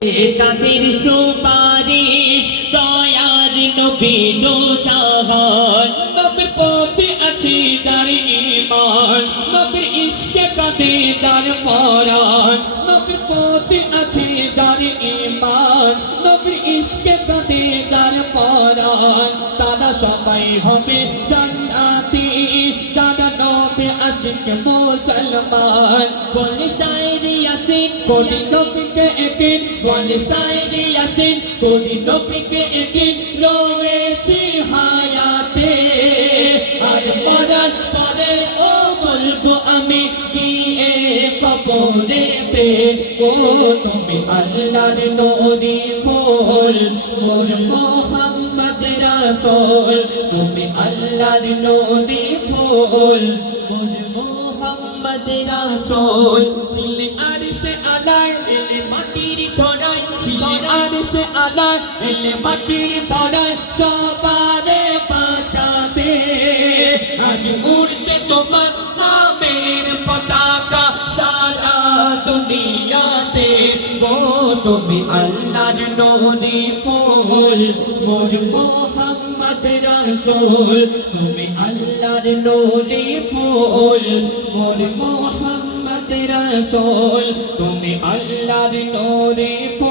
তাদের সুপারিশ দয়ার নবী দো জাহান নবীর পথে আছে যার ঈমান নবীর ইশকে কাঁদে যার পরাণ নবীর পথে আছে যার ঈমান নবীর ইশকে কাঁদে যার পরাণ তারা সবাই হবে জান্নাতি যারা নবী আশিক মুসলমান কোন শায়রি ইয়াসিন কোটি নবীকে একিন কোন শায়রি ইয়াসিন কোটি নবীকে একিন রয়েছে হায়াতে আর মরার পরে ও বলবো আমি গিয়ে কবরেতে ও তুমি আল্লাহর নূরি ফুল মোর মুহাম্মদ রাসূল তুমি আল্লাহর নূরি ফুল মোর মুহাম্মদ রাসূল ছিলে আরশে আলায় এলে মাটির ধরায় ছিলে আরশে আলায় এলে মাটির ধরায় সবারে বাঁচাতে আজ উড়ছে তোমার নামের পতাকা সারা দুনিয়াতে গো তুমি আল্লাহর নূরি ফুল মোর মুহাম্মদ রাসূল তুমি আল্লাহর নূরি ফুল মোর মুহাম্মদ রাসূল তুমি আল্লাহর নূরি ফুল